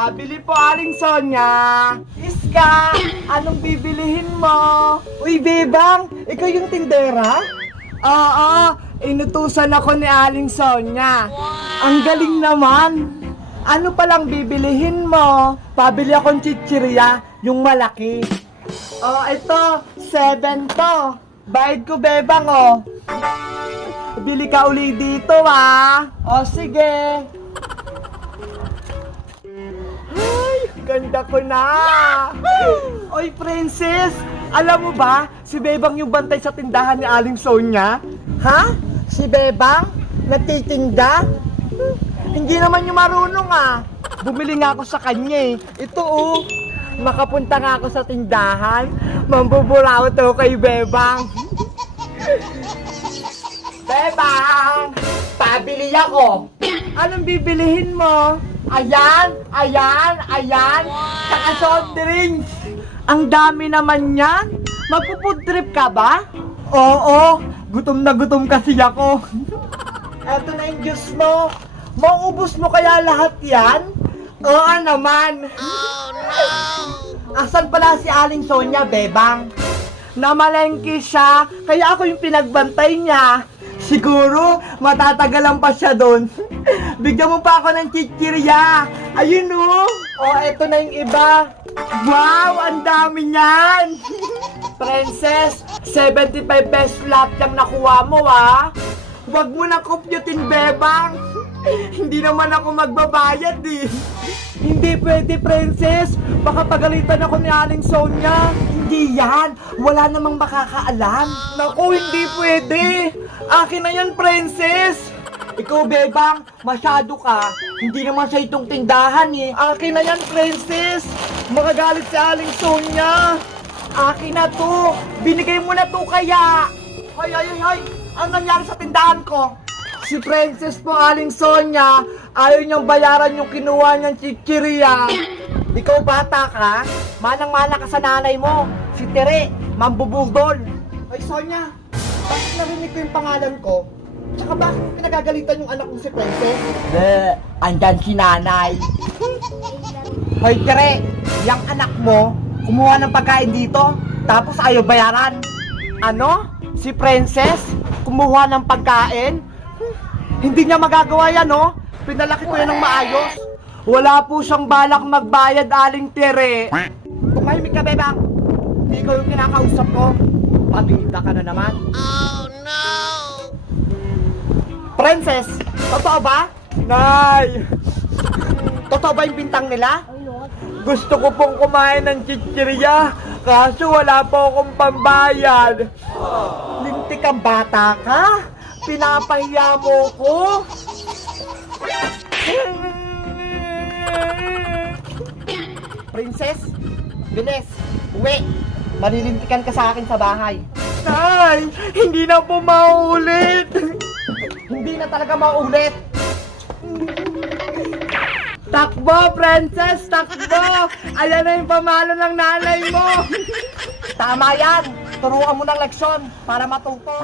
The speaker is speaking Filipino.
Pabili po, Aling Sonya. Iska, anong bibilihin mo? Uy, Bebang, ikaw yung tindera? Oo, inutusan ako ni Aling Sonya. Ang galing naman. Ano palang bibilihin mo? Pabili akong chichirya, yung malaki. Oh, ito, seven to. Bayad ko, Bebang, oh. Bili ka uli dito, ah. O, sige. Ay, ganda ko na. Oy, princess. Alam mo ba, si Bebang yung bantay sa tindahan ni Aling Sonya? Ha? Si Bebang? Nagtitinda? Hmm, Hindi naman yung marunong ah. Bumili nga ako sa kanya eh. Ito oh. Makapunta nga ako sa tindahan. Mambuburaw to kay Bebang. Bebang! Pabili ako! Anong bibilihin mo? Ayan, ayan, ayan! Saka soft drinks! Ang dami naman yan! Magpupood trip ka ba? Oo, gutom na gutom kasi ako. Eto na yung juice mo. Mauubos mo kaya lahat yan? Oo naman. Oh no! Asan pala si Aling Sonya, Bebang? Namalengke siya, kaya ako yung pinagbantay niya. Siguro, matatagalan pa siya doon. Bigyan mo pa ako ng chichirya. Ayun o. Oh, eto na yung iba. Wow, ang dami niyan. Princess, 75 pesos lahat yung nakuha mo ah. Huwag mo na computin, Bebang. Hindi naman ako magbabayad eh. Hindi pwede, princess. Baka pagalitan ako ni Aling Sonya. Hindi yan. Wala namang makakaalam. Naku, hindi pwede. Akin na yan, princess. Ikaw, Bebang, masyado ka. Hindi naman sa itong tindahan eh. Akin na yan, princess. Makagalit si Aling Sonya. Akin na to. Binigay mo na to kaya. Hoy, hoy, hoy, hoy. Ang nangyari sa tindahan ko? Si Princess po, Aling Sonya, ayaw niyang bayaran yung kinuha niyang chichirya. Ikaw bata ka, manang-mana ka sa nanay mo. Si Tere, mambubudol. Ay, Sonya, bakit narinig ko yung pangalan ko? Bakit mo pinagagalitan yung anak mo si Princess? De, andyan si nanay. Hoy, Tere, yung anak mo, kumuha ng pagkain dito, tapos ayaw bayaran. Ano? Si Princess, kumuha ng pagkain? Hindi niya magagawa yan, no? Pinalaki ko yan ng maayos. Wala po siyang balak magbayad, aling tere. Tumahimik ka, bebang. Hindi ko yung kinakausap ko. Pabida ka na naman. Oh, no! Princess, totoo ba? Nay! Totoo ba yung bintang nila? Gusto ko pong kumain ng chichirya, kaso wala po akong pambayad. Lintik ang bata ka? Pinapahiya mo ko? Princess, bilis, uwi. Malilintikan ka sa akin sa bahay. Nay, hindi na po maulit. Hindi na talaga maulit. Takbo, princess! Takbo! Ayan na yung pamalo ng nanay mo! Tama yan! Turuan mo ng leksyon para matuto.